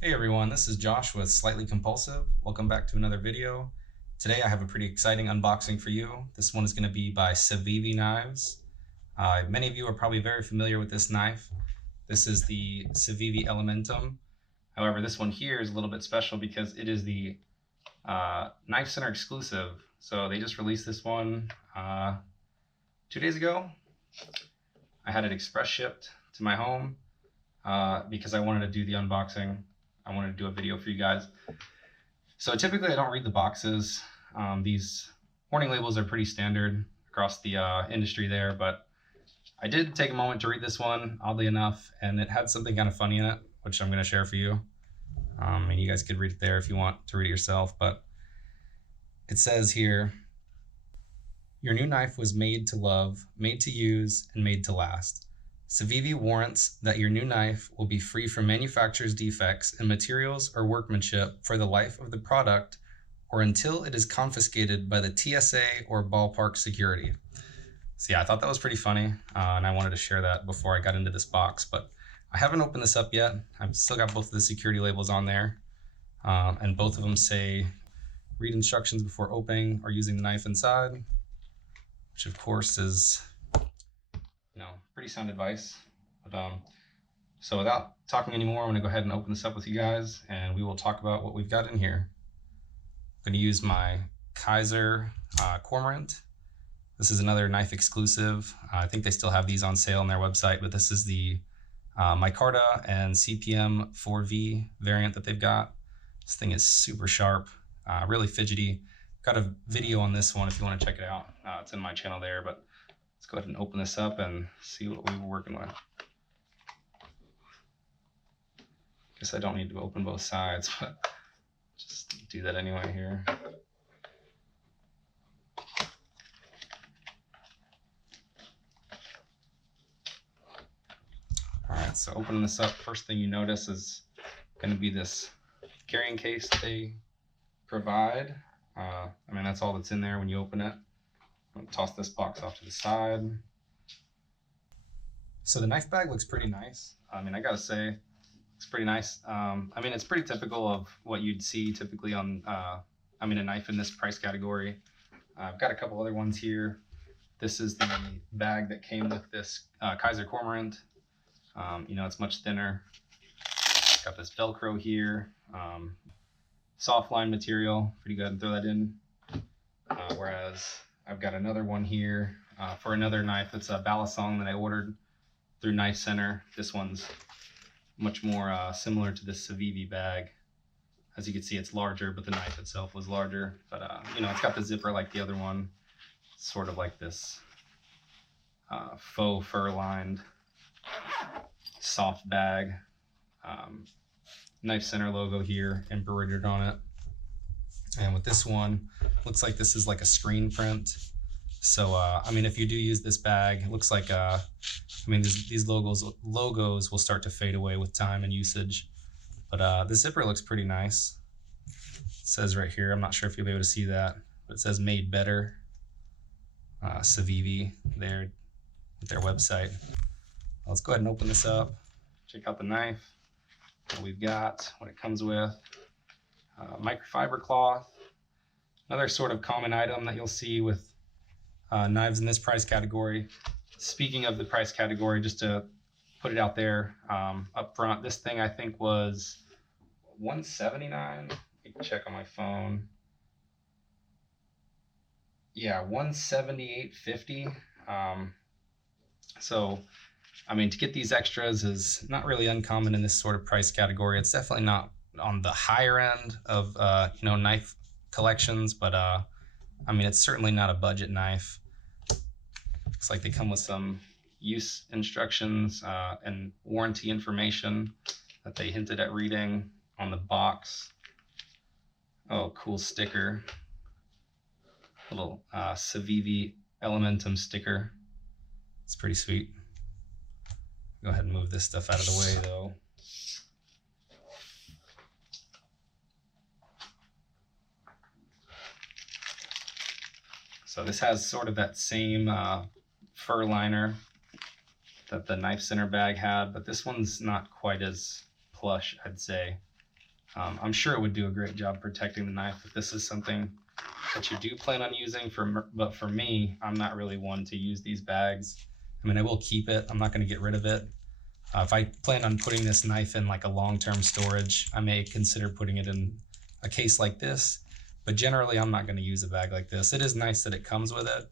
Hey everyone, this is Josh with Slightly Compulsive. Welcome back to another video. Today I have a pretty exciting unboxing for you. This one is going to be by Civivi knives. Many of you are probably very familiar with this knife. This is the Civivi Elementum. However, this one here is a little bit special because it is the Knife Center exclusive. So they just released this one 2 days ago. I had it express shipped to my home because I wanted to do the unboxing. I wanted to do a video for you guys. So typically I don't read the boxes. These warning labels are pretty standard across the industry there, but I did take a moment to read this one, oddly enough, and it had something kind of funny in it, which I'm going to share for you. And you guys could read it there if you want to read it yourself, but it says here, "Your new knife was made to love, made to use, and made to last. Civivi warrants that your new knife will be free from manufacturer's defects in materials or workmanship for the life of the product or until it is confiscated by the TSA or ballpark security." So yeah, I thought that was pretty funny, and I wanted to share that before I got into this box, but I haven't opened this up yet. I've still got both of the security labels on there, and both of them say, "Read instructions before opening or using the knife inside," which of course is pretty sound advice. But so without talking anymore, I'm going to go ahead and open this up with you guys, and we will talk about what we've got in here. I'm going to use my Kaiser Cormorant. This is another knife exclusive. I think they still have these on sale on their website, but this is the micarta and CPM 4V variant that they've got. This thing is super sharp, really fidgety. Got a video on this one if you want to check it out. It's in my channel there, but let's go ahead and open this up and see what we were working with. Guess I don't need to open both sides, but just do that anyway here. All right, so opening this up, first thing you notice is going to be this carrying case that they provide. I mean, that's all that's in there when you open it. I'm gonna toss this box off to the side. So the knife bag looks pretty nice. I mean, I gotta say, it's pretty nice. I mean, it's pretty typical of what you'd see typically on, a knife in this price category. I've got a couple other ones here. This is the bag that came with this Kaiser Cormorant. It's much thinner. Got this Velcro here. Soft line material. Pretty good and throw that in. Whereas I've got another one here for another knife. It's a Balisong that I ordered through Knife Center. This one's much more similar to this Civivi bag. As you can see, it's larger, but the knife itself was larger. But it's got the zipper like the other one. It's sort of like this faux fur lined soft bag. Knife Center logo here embroidered on it. And with this one, looks like this is like a screen print. So if you do use this bag, it looks like these logos will start to fade away with time and usage. But the zipper looks pretty nice. It says right here, I'm not sure if you'll be able to see that, but it says "Made Better." Civivi there with their website. Let's go ahead and open this up. Check out the knife. What we've got, what it comes with. Microfiber cloth. Another sort of common item that you'll see with knives in this price category. Speaking of the price category, just to put it out there up front, this thing I think was $179. You can check on my phone. Yeah, $178.50. So to get these extras is not really uncommon in this sort of price category. It's definitely not on the higher end of knife collections, but it's certainly not a budget knife. Looks like they come with some use instructions and warranty information that they hinted at reading on the box. Oh, cool sticker. Little Civivi Elementum sticker. It's pretty sweet. Go ahead and move this stuff out of the way though. So this has sort of that same fur liner that the Knife Center bag had, but this one's not quite as plush, I'd say. I'm sure it would do a great job protecting the knife if this is something that you do plan on using. But for me, I'm not really one to use these bags. I mean, I will keep it. I'm not going to get rid of it. If I plan on putting this knife in like a long-term storage, I may consider putting it in a case like this. But generally, I'm not going to use a bag like this. It is nice that it comes with it.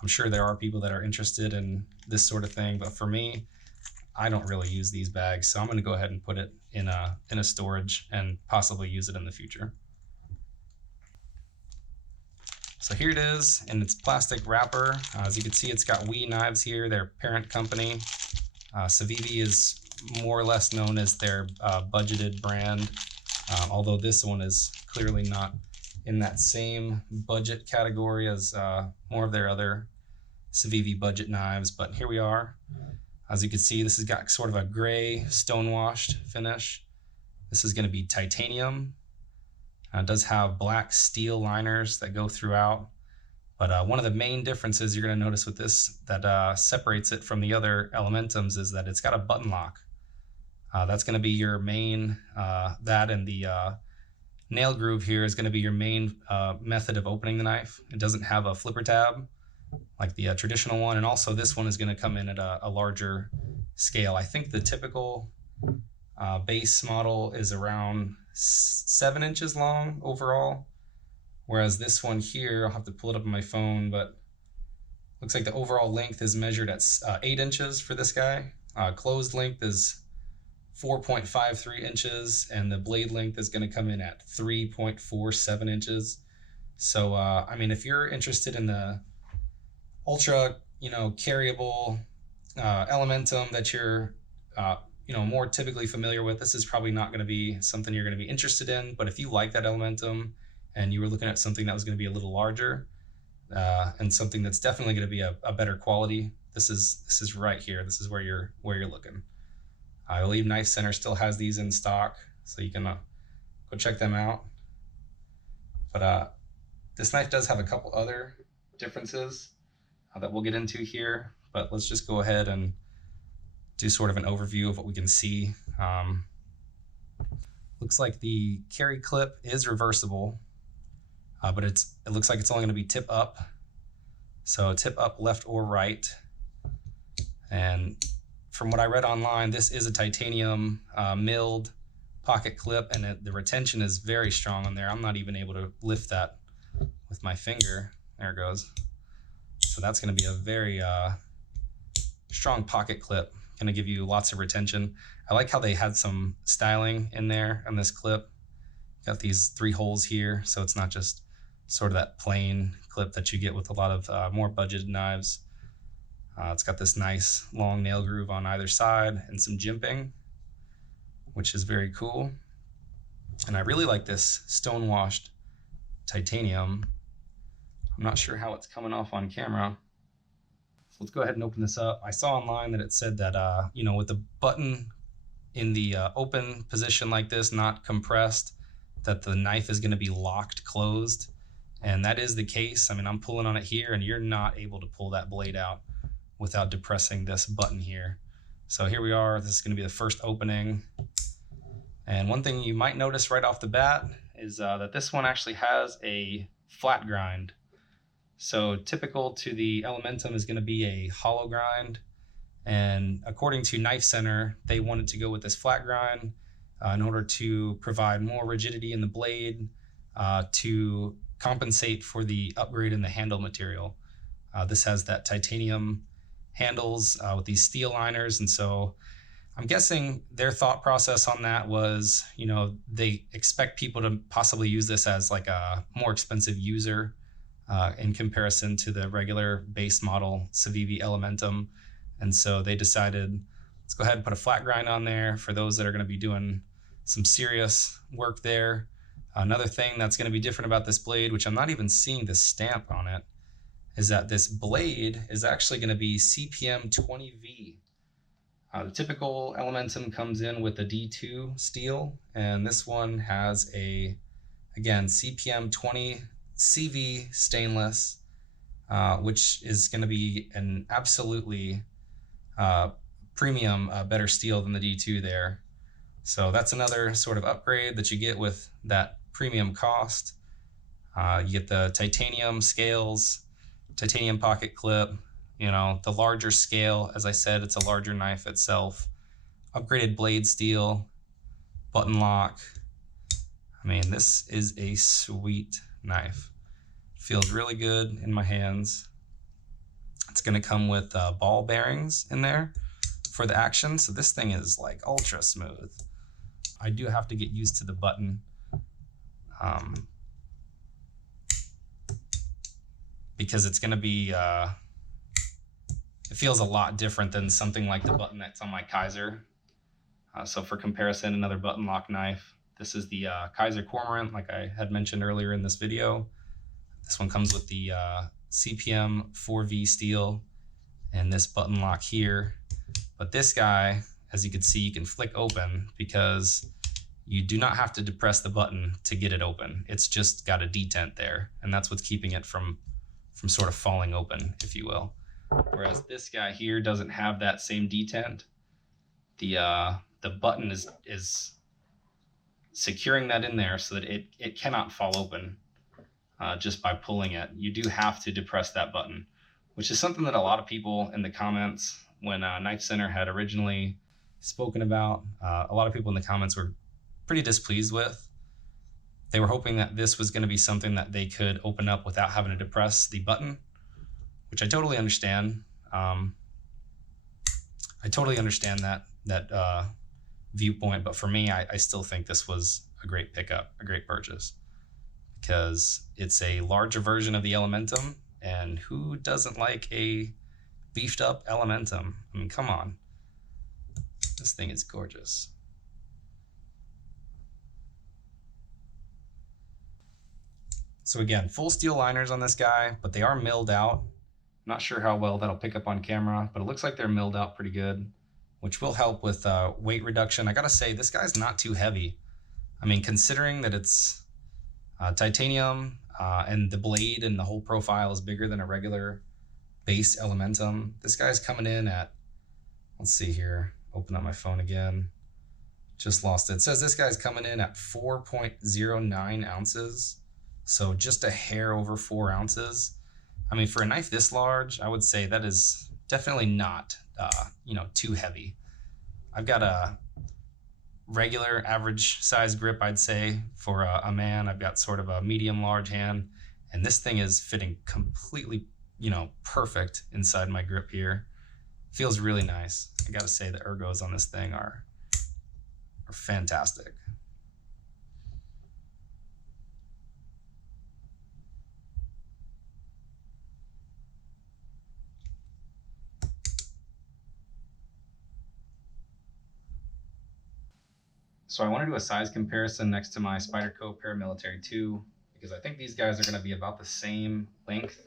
I'm sure there are people that are interested in this sort of thing, but for me, I don't really use these bags, so I'm going to go ahead and put it in a storage and possibly use it in the future. So here it is in its plastic wrapper. As you can see, it's got WE Knives here, their parent company. Civivi is more or less known as their budgeted brand, although this one is clearly not in that same budget category as more of their other Civivi budget knives. But here we are. As you can see, this has got sort of a gray stone-washed finish. This is going to be titanium. It does have black steel liners that go throughout. But one of the main differences you're going to notice with this that separates it from the other Elementums is that it's got a button lock. That's going to be your main, that and the nail groove here is going to be your main method of opening the knife. It doesn't have a flipper tab like the traditional one, and also this one is going to come in at a larger scale. I think the typical base model is around 7 inches long overall, whereas this one here, I'll have to pull it up on my phone, but looks like the overall length is measured at 8 inches for this guy. Closed length is 4.53 inches, and the blade length is going to come in at 3.47 inches. So I mean, if you're interested in the ultra, carryable Elementum that you're, more typically familiar with, this is probably not going to be something you're going to be interested in. But if you like that Elementum and you were looking at something that was going to be a little larger and something that's definitely going to be a better quality, this is right here. This is where you're looking. I believe Knife Center still has these in stock, so you can go check them out. But this knife does have a couple other differences that we'll get into here, but let's just go ahead and do sort of an overview of what we can see. Looks like the carry clip is reversible, but it looks like it's only going to be tip up. So tip up left or right. And from what I read online, this is a titanium milled pocket clip, and the retention is very strong on there. I'm not even able to lift that with my finger. There it goes. So that's going to be a very strong pocket clip. Going to give you lots of retention. I like how they had some styling in there on this clip. Got these 3 holes here, so it's not just sort of that plain clip that you get with a lot of more budgeted knives. It's got this nice long nail groove on either side and some jimping, which is very cool. And I really like this stone-washed titanium. I'm not sure how it's coming off on camera. So let's go ahead and open this up. I saw online that it said that, with the button in the open position like this, not compressed, that the knife is going to be locked closed. And that is the case. I mean, I'm pulling on it here, and you're not able to pull that blade out without depressing this button here. So here we are. This is going to be the first opening. And one thing you might notice right off the bat is that this one actually has a flat grind. So typical to the Elementum is going to be a hollow grind. And according to Knife Center, they wanted to go with this flat grind in order to provide more rigidity in the blade to compensate for the upgrade in the handle material. This has that titanium handles with these steel liners, and so I'm guessing their thought process on that was, they expect people to possibly use this as like a more expensive user in comparison to the regular base model Civivi Elementum, and so they decided, let's go ahead and put a flat grind on there for those that are going to be doing some serious work there. Another thing that's going to be different about this blade, which I'm not even seeing the stamp on it, is that this blade is actually going to be CPM 20V. The typical Elementum comes in with a D2 steel, and this one has again, CPM 20 CV stainless, which is going to be an absolutely premium, better steel than the D2 there. So that's another sort of upgrade that you get with that premium cost. You get the titanium scales, titanium pocket clip, the larger scale. As I said, it's a larger knife itself. Upgraded blade steel, button lock. I mean, this is a sweet knife. Feels really good in my hands. It's going to come with ball bearings in there for the action. So this thing is like ultra smooth. I do have to get used to the button. Because it's going to be, it feels a lot different than something like the button that's on my Kaiser. So for comparison, another button lock knife. This is the Kaiser Cormorant, like I had mentioned earlier in this video. This one comes with the CPM 4V steel and this button lock here. But this guy, as you can see, you can flick open because you do not have to depress the button to get it open. It's just got a detent there, and that's what's keeping it from sort of falling open, if you will. Whereas this guy here doesn't have that same detent. The button is securing that in there so that it cannot fall open just by pulling it. You do have to depress that button, which is something that a lot of people in the comments when Knife Center had originally spoken about, a lot of people in the comments were pretty displeased with. They were hoping that this was going to be something that they could open up without having to depress the button, which I totally understand. I totally understand that viewpoint, but for me, I still think this was a great pickup, a great purchase, because it's a larger version of the Elementum, and who doesn't like a beefed up Elementum? I mean, come on. This thing is gorgeous. So again, full steel liners on this guy, but they are milled out. Not sure how well that'll pick up on camera, but it looks like they're milled out pretty good, which will help with weight reduction. I gotta say, this guy's not too heavy. I mean, considering that it's titanium and the blade and the whole profile is bigger than a regular base Elementum, this guy's coming in at, let's see here, open up my phone again. Just lost it. It says this guy's coming in at 4.09 ounces. So just a hair over 4 ounces. I mean, for a knife this large, I would say that is definitely not, too heavy. I've got a regular average size grip, I'd say, for a man. I've got sort of a medium large hand, and this thing is fitting completely, perfect inside my grip here. Feels really nice. I gotta say the ergos on this thing are fantastic. So I want to do a size comparison next to my Spyderco Paramilitary 2, because I think these guys are going to be about the same length.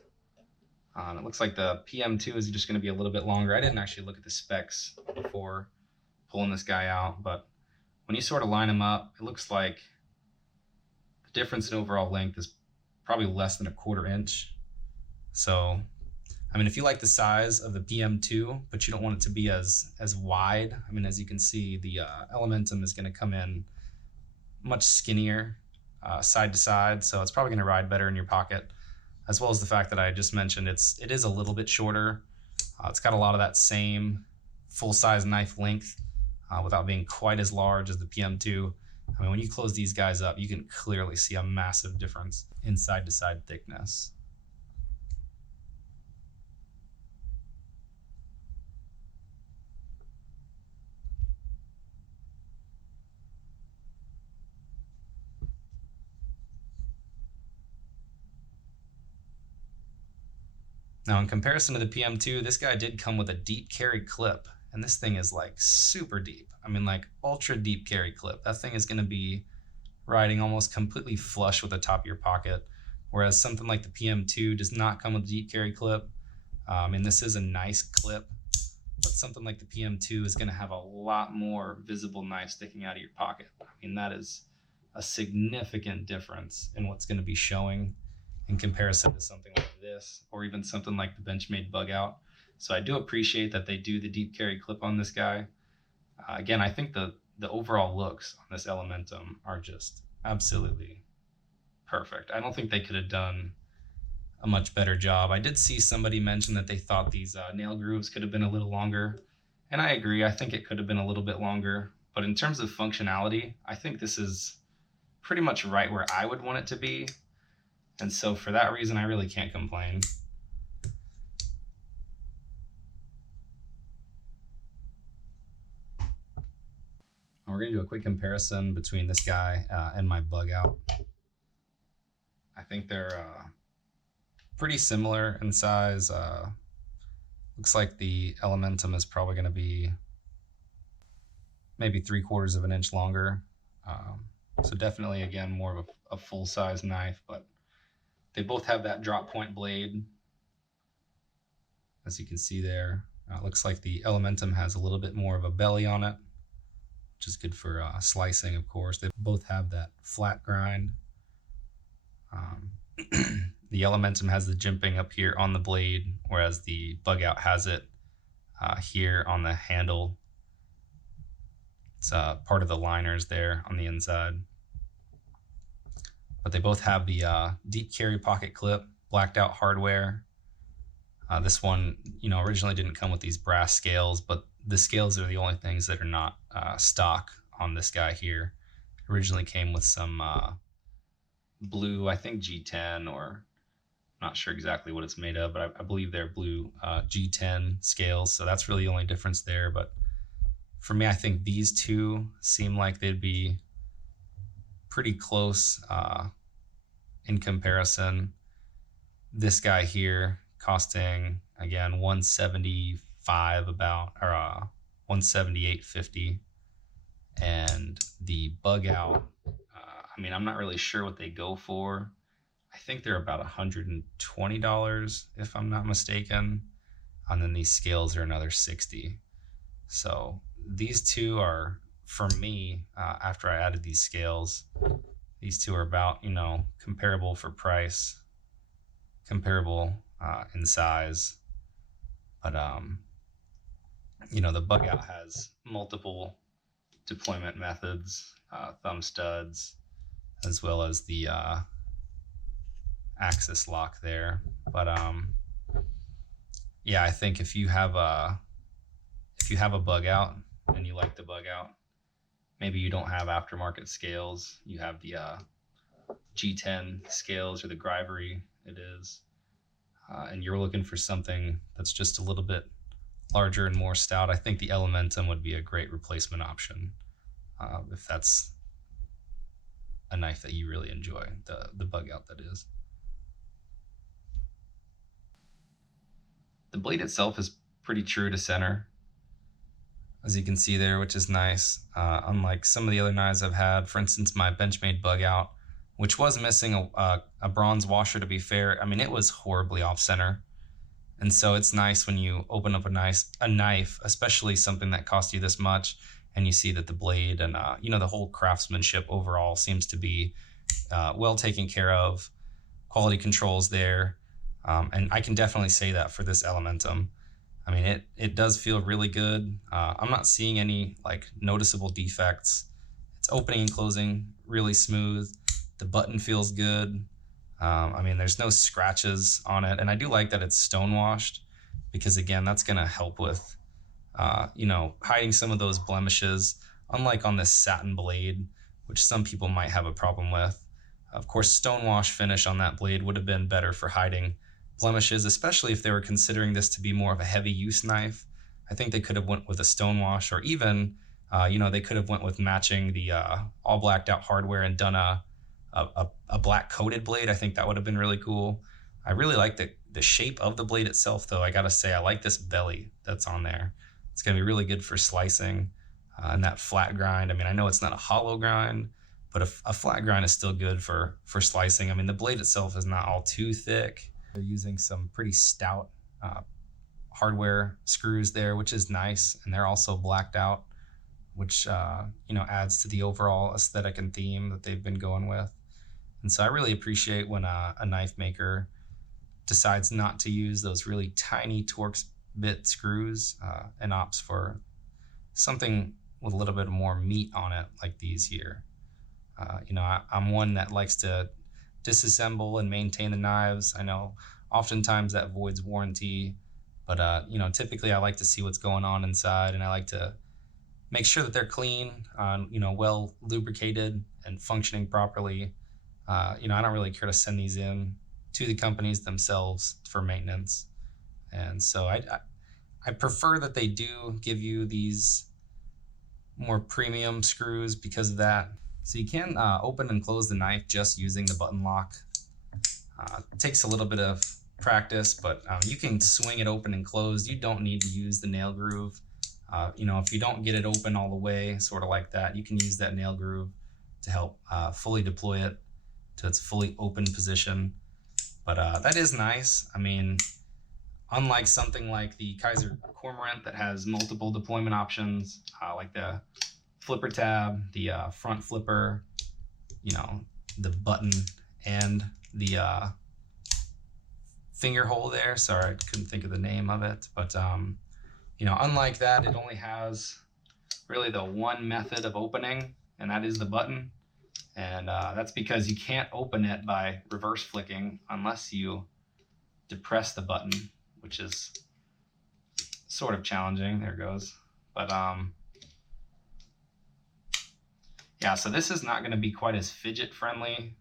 It looks like the PM2 is just going to be a little bit longer. I didn't actually look at the specs before pulling this guy out, but when you sort of line them up, it looks like the difference in overall length is probably less than a 1/4 inch. So, I mean, if you like the size of the PM2, but you don't want it to be as wide, I mean, as you can see, the Elementum is going to come in much skinnier side to side, so it's probably going to ride better in your pocket, as well as the fact that I just mentioned it is a little bit shorter. It's got a lot of that same full-size knife length without being quite as large as the PM2. I mean, when you close these guys up, you can clearly see a massive difference in side-to-side thickness. Now, in comparison to the PM2, this guy did come with a deep carry clip, and this thing is like super deep. I mean, like ultra deep carry clip. That thing is going to be riding almost completely flush with the top of your pocket, whereas something like the PM2 does not come with a deep carry clip. And this is a nice clip, but something like the PM2 is going to have a lot more visible knife sticking out of your pocket. I mean, that is a significant difference in what's going to be showing in comparison to something like this, or even something like the Benchmade Bugout. So I do appreciate that they do the deep carry clip on this guy. Again, I think the the overall looks on this Elementum are just absolutely perfect. I don't think they could have done a much better job. I did see somebody mention that they thought these nail grooves could have been a little longer, and I agree. I think it could have been a little bit longer, but in terms of functionality, I think this is pretty much right where I would want it to be, and so for that reason, I really can't complain. We're going to do a quick comparison between this guy and my Bugout. I think they're pretty similar in size. Looks like the Elementum is probably going to be maybe 3/4 of an inch longer. So definitely, again, more of a full-size knife, but they both have that drop point blade, as you can see there. It looks like the Elementum has a little bit more of a belly on it, which is good for slicing, of course. They both have that flat grind. The Elementum has the jimping up here on the blade, whereas the Bugout has it here on the handle. It's part of the liners there on the inside. But they both have the deep carry pocket clip, blacked out hardware. This one, originally didn't come with these brass scales, but the scales are the only things that are not stock on this guy here. It originally came with some blue, I think G10, or not sure exactly what it's made of, but I believe they're blue G10 scales, so that's really the only difference there. But for me, I think these two seem like they'd be pretty close in comparison. This guy here costing, again, $175 about, or $178.50, and the Bugout, I'm not really sure what they go for. I think they're about $120 if I'm not mistaken, and then these scales are another $60. So these two are, for me, after I added these scales, these two are about, comparable for price, comparable in size. But, the Bugout has multiple deployment methods, thumb studs, as well as the axis lock there. But yeah, I think if you have a Bugout and you like the Bugout, maybe you don't have aftermarket scales, you have the G10 scales or the Grivery it is, and you're looking for something that's just a little bit larger and more stout, I think the Elementum would be a great replacement option if that's a knife that you really enjoy, the Bugout that is. The blade itself is pretty true to center, as you can see there, which is nice. Unlike some of the other knives I've had, for instance, my Benchmade Bugout, which was missing a bronze washer, to be fair. it was horribly off center. And so it's nice when you open up a knife, especially something that cost you this much, and you see that the blade and the whole craftsmanship overall seems to be well taken care of. Quality controls there, and I can definitely say that for this Elementum. It does feel really good. I'm not seeing any noticeable defects. It's opening and closing really smooth. The button feels good. There's no scratches on it, and I do like that it's stone washed, because again, that's gonna help with hiding some of those blemishes, unlike on this satin blade, which some people might have a problem with. Of course, stone wash finish on that blade would have been better for hiding blemishes, especially if they were considering this to be more of a heavy use knife. I think they could have went with a stone wash, or even they could have went with matching the all blacked out hardware and done a black coated blade. I think that would have been really cool. I really like the shape of the blade itself, though. I gotta say, I like this belly that's on there. It's gonna be really good for slicing, and that flat grind. I know it's not a hollow grind, but a flat grind is still good for slicing. The blade itself is not all too thick. They're using some pretty stout hardware screws there, which is nice, and they're also blacked out, which adds to the overall aesthetic and theme that they've been going with. And so I really appreciate when a knife maker decides not to use those really tiny Torx bit screws and opts for something with a little bit more meat on it, like these here. I'm one that likes to disassemble and maintain the knives. I know oftentimes that voids warranty, but typically I like to see what's going on inside, and I like to make sure that they're clean, well lubricated and functioning properly. I don't really care to send these in to the companies themselves for maintenance, and so I prefer that they do give you these more premium screws because of that. So you can open and close the knife just using the button lock. It takes a little bit of practice, but you can swing it open and closed. You don't need to use the nail groove. If you don't get it open all the way, sort of like that, you can use that nail groove to help fully deploy it to its fully open position. But that is nice. I mean, unlike something like the Kaiser Cormorant that has multiple deployment options, like the flipper tab, the front flipper, the button and the finger hole there. Sorry, I couldn't think of the name of it. But, unlike that, it only has really the one method of opening, and that is the button. And that's because you can't open it by reverse flicking unless you depress the button, which is sort of challenging. There it goes. But yeah, so this is not going to be quite as fidget friendly.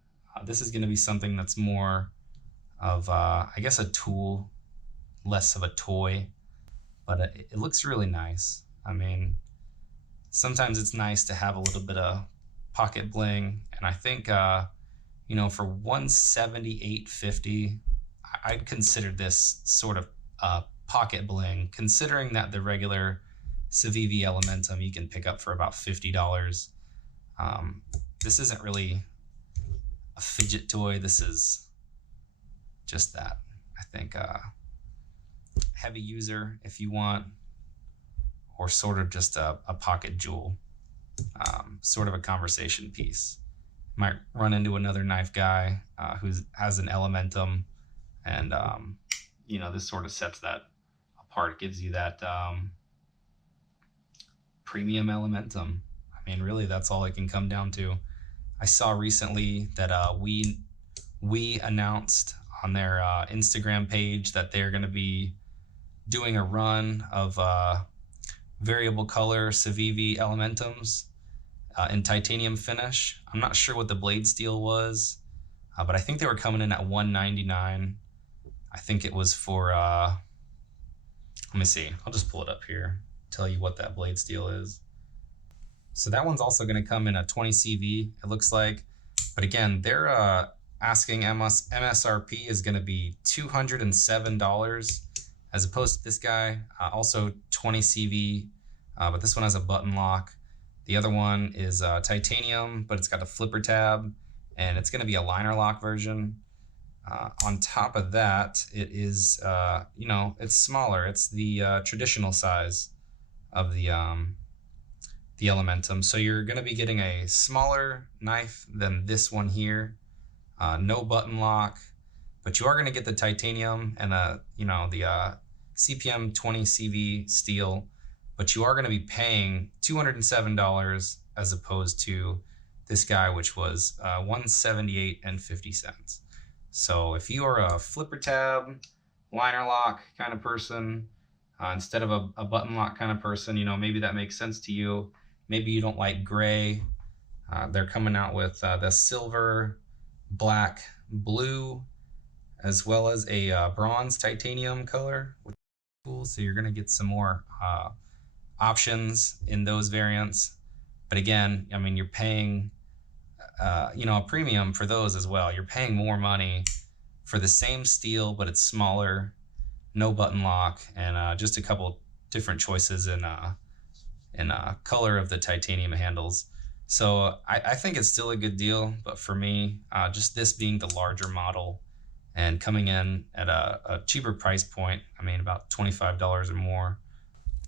This is going to be something that's more of, I guess, a tool, less of a toy. But it looks really nice. I mean, sometimes it's nice to have a little bit of pocket bling, and I think for $178.50, I'd consider this sort of pocket bling, considering that the regular Civivi Elementum you can pick up for about $50. This isn't really a fidget toy. This is just that. I think heavy user if you want, or sort of just a pocket jewel, sort of a conversation piece. Might run into another knife guy who has an Elementum, and this sort of sets that apart, gives you that premium Elementum. I mean, really, that's all it can come down to. I saw recently that we announced on their Instagram page that they're going to be doing a run of variable color Civivi Elementums in titanium finish. I'm not sure what the blade steel was, but I think they were coming in at $199. I think it was for, let me see, I'll just pull it up here, tell you what that blade steel is. So that one's also going to come in a 20 CV, it looks like. But again, they're asking MSRP is going to be $207, as opposed to this guy, also 20 CV, but this one has a button lock. The other one is titanium, but it's got a flipper tab, and it's going to be a liner lock version. On top of that, it is, it's smaller. It's the traditional size of the Elementum. So you're going to be getting a smaller knife than this one here. No button lock, but you are going to get the titanium and the CPM 20 CV steel, but you are going to be paying $207 as opposed to this guy, which was $178.50. So if you are a flipper tab, liner lock kind of person, instead of a button lock kind of person, maybe that makes sense to you. Maybe you don't like gray. They're coming out with the silver, black, blue, as well as a bronze titanium color, which is cool. So you're going to get some more options in those variants. But again, I mean, you're paying a premium for those as well. You're paying more money for the same steel, but it's smaller, no button lock, and just a couple different choices in color of the titanium handles. So I think it's still a good deal, but for me, just this being the larger model and coming in at a cheaper price point, I mean about $25 or more.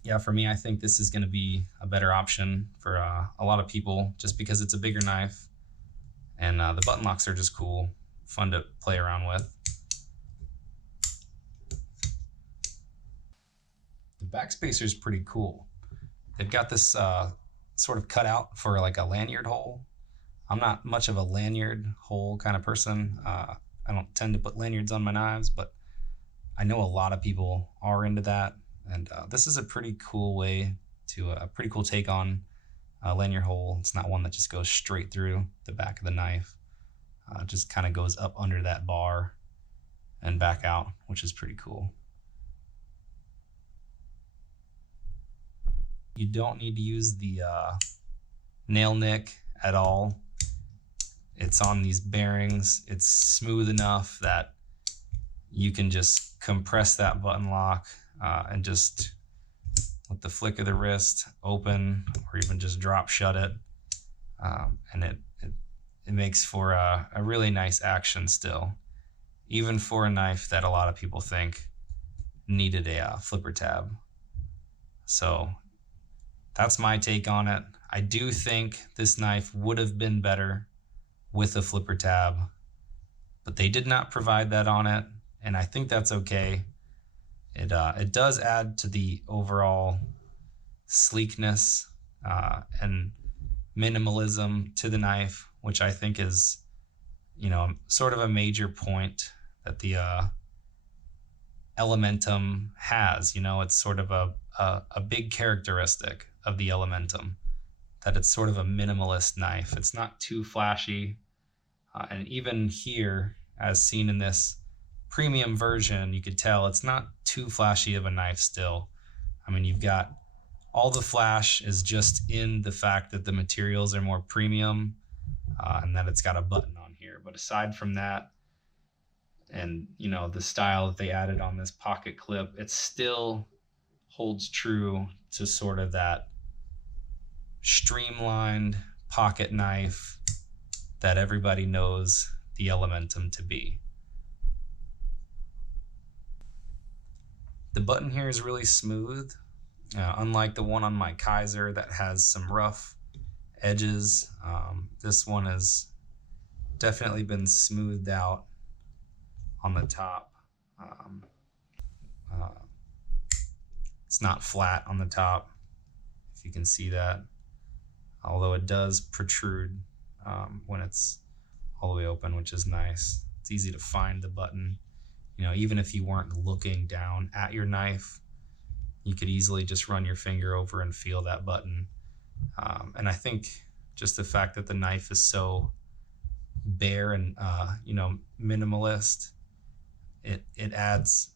Yeah, for me, I think this is going to be a better option for a lot of people, just because it's a bigger knife, and the button locks are just cool, fun to play around with. The backspacer is pretty cool. They've got this sort of cut out for like a lanyard hole. I'm not much of a lanyard hole kind of person. I don't tend to put lanyards on my knives, but I know a lot of people are into that. And this is a pretty cool way to, a pretty cool take on a lanyard hole. It's not one that just goes straight through the back of the knife. It just kind of goes up under that bar and back out, which is pretty cool. You don't need to use the nail nick at all. It's on these bearings. It's smooth enough that you can just compress that button lock and just with the flick of the wrist open, or even just drop shut it. And it makes for a really nice action still, even for a knife that a lot of people think needed a flipper tab. So that's my take on it. I do think this knife would have been better with a flipper tab, but they did not provide that on it, and I think that's okay. It does add to the overall sleekness and minimalism to the knife, which I think is, you know, sort of a major point that the Elementum has. You know, it's sort of a big characteristic of the Elementum, that it's sort of a minimalist knife. It's not too flashy. And even here, as seen in this premium version, you could tell it's not too flashy of a knife still. I mean, you've got all the flash is just in the fact that the materials are more premium and that it's got a button on here. But aside from that, and you know, the style that they added on this pocket clip, it still holds true to sort of that streamlined pocket knife that everybody knows the Elementum to be. The button here is really smooth, unlike the one on my Kaiser that has some rough edges. This one has definitely been smoothed out on the top. It's not flat on the top, if you can see that, although it does protrude when it's all the way open, which is nice. It's easy to find the button. You know, even if you weren't looking down at your knife, you could easily just run your finger over and feel that button. And I think just the fact that the knife is so bare and you know, minimalist, it adds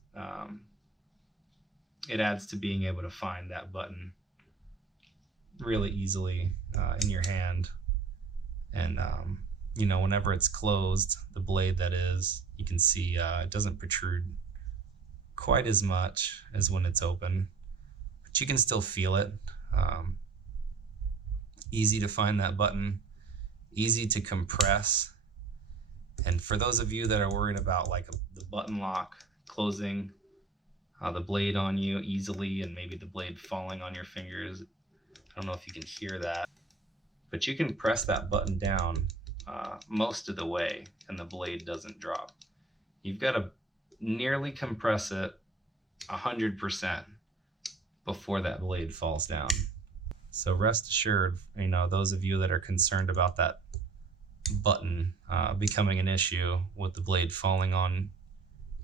to being able to find that button really easily in your hand. And you know, whenever it's closed, the blade that is, you can see it doesn't protrude quite as much as when it's open, but you can still feel it. Easy to find that button, easy to compress. And for those of you that are worried about like the button lock closing the blade on you easily, and maybe the blade falling on your fingers, I don't know if you can hear that, but you can press that button down most of the way and the blade doesn't drop. You've got to nearly compress it 100% before that blade falls down. So rest assured, you know, those of you that are concerned about that button becoming an issue with the blade falling on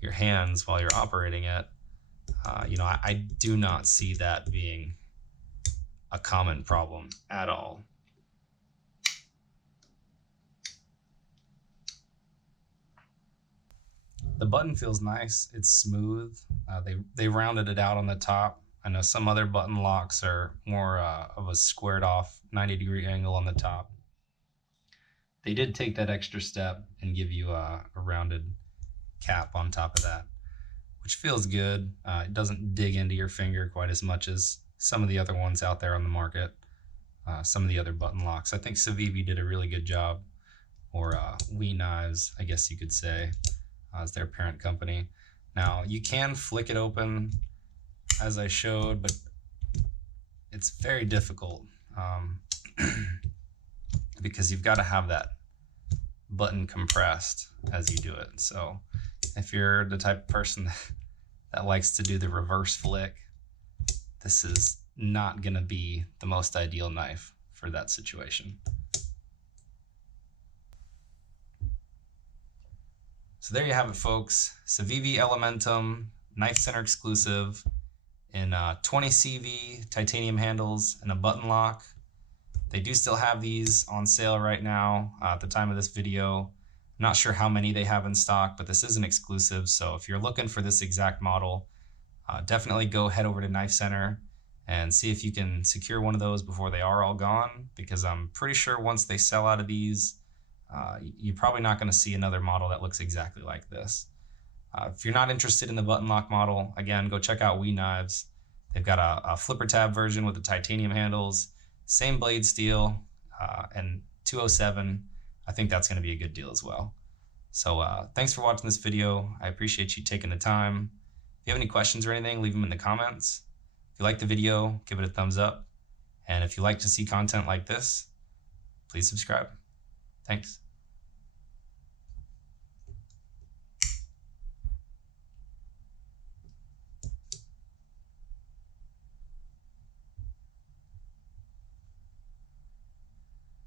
your hands while you're operating it, you know, I do not see that being a common problem at all. The button feels nice. It's smooth. They rounded it out on the top. I know some other button locks are more of a squared off 90-degree angle on the top. They did take that extra step and give you a rounded cap on top of that, which feels good. It doesn't dig into your finger quite as much as some of the other ones out there on the market, some of the other button locks. I think Civivi did a really good job, or We Knives, I guess you could say, as their parent company. Now, you can flick it open, as I showed, but it's very difficult because you've got to have that button compressed as you do it. So if you're the type of person that likes to do the reverse flick, this is not going to be the most ideal knife for that situation. So there you have it, folks. Civivi Elementum, knife center exclusive, in 20 CV titanium handles and a button lock. They do still have these on sale right now at the time of this video. I'm not sure how many they have in stock, but this is an exclusive. So if you're looking for this exact model, definitely go head over to Knife Center and see if you can secure one of those before they are all gone, because I'm pretty sure once they sell out of these, you're probably not going to see another model that looks exactly like this. If you're not interested in the button lock model, again, go check out We Knives. They've got a flipper tab version with the titanium handles, same blade steel, and 207. I think that's going to be a good deal as well. So thanks for watching this video. I appreciate you taking the time. If you have any questions or anything, leave them in the comments. If you like the video, give it a thumbs up. And if you like to see content like this, please subscribe. Thanks.